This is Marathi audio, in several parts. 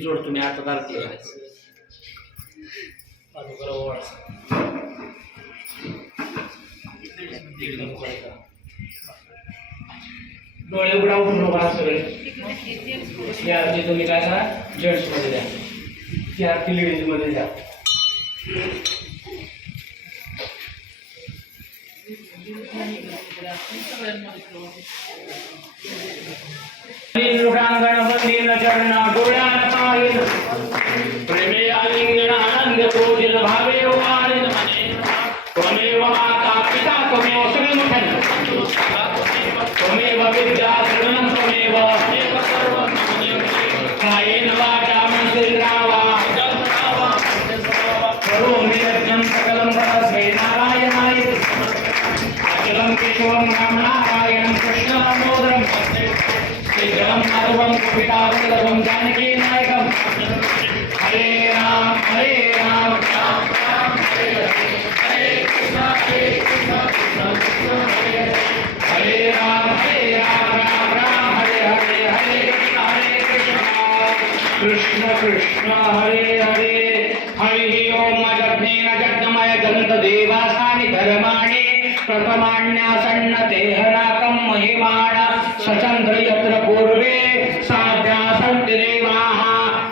जोड तुम्ही आता घालते. डोळे उघडा उघडून उभा सगळे. आरती तुम्ही काय करा? जेंट्समध्ये द्या. ती आरती लेडीजमध्ये द्या गणपतीन चरण डोळ्यान प्रोजिल भावे वाळीन त्वमेव माता पिता त्वमेव सगळे मोठ्याने त्वमेव विद्या सगळं त्वमेव कायेन वाचा मनसेन्द्रावा करोमि यज्ञं सकलं परस्मै नारायणाय अखिलं केशवं रामनारायणं कृष्णदामोदरं श्रीजलं माधवं कपितावल्लभं जानकी नायकं. हरे राम हरे कृष्ण हरे हरे। हरि ओम जज्ञेन जज्ञमय गन्धदेवासानि धर्माणि। प्रथमान्यासन्न तेहराकं महिमाण। सचन्द्र यत्र पूर्वे साध्या सन्ति देवाः।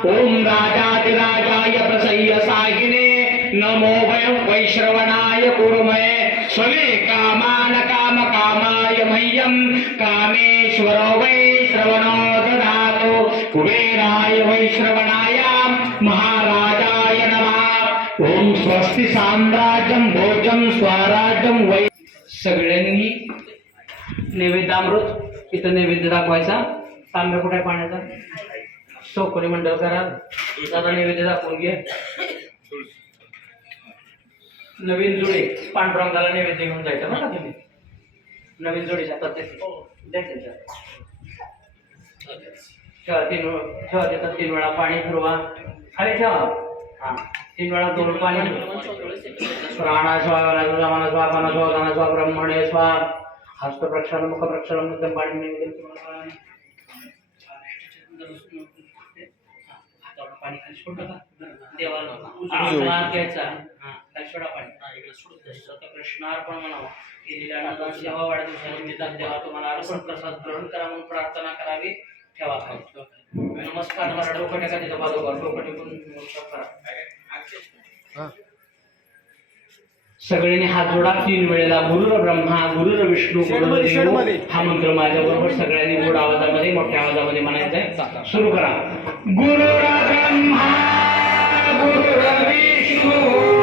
ॐ राजातिराजाय प्रसय्य साहिने। नमो वयं वैश्रवणाय कुर्महे स्वमे कामान काम कामाय मह्यं। कामेश्वरो वै श्रवणो ददातु। कुबेराय वैश्रवणाय महाराजाय नमः। ओम स्वस्ति साम्राज्यम भोजम स्वराज्यम वै सगळ्यांनी नैवेद्यामृत इथं नैवेद्य दाखवायचा. तांब्या कुठे पाण्याचा? चौकोनी मंडळ करा. दादा नैवेद्य दाखवून घे. नवीन जोडी पांडुरंगाला नैवेद्य घेऊन जायचं ना तुम्ही? नवीन जोडीच्या आता तीन तीन वेळा पाणी फिरवा. खाली ठेवा हा. तीन वेळा दोन पाणी. प्राणा स्वा राजमाना स्वा पाना स्वा दाना स्वा ब्रह्मणे स्वा हस्त प्रक्षालन मुख प्रक्षालन मुद्दम पाणी पाणी. खाली सोडलं का देवाला घ्यायचा. हा. खाली सोडा पाणी. कृष्णार्पण म्हणावं. केलेल्या सेवा देवा तुम्हाला अर्पण प्रसाद ग्रहण करा म्हणून प्रार्थना करावी. ठेवा नमस्कार तिथं बाजूला करा. सगळ्यांनी हात जोडा तीन वेळेला गुरुर ब्रह्मा गुरुर विष्णू गुरुर देव हा मंत्र माझ्या बरोबर सगळ्यांनी गोड आवाजामध्ये मोठ्या आवाजामध्ये म्हणायचा आहे. सुरू करा. गुरुर ब्रह्मा गुरुर विष्णू.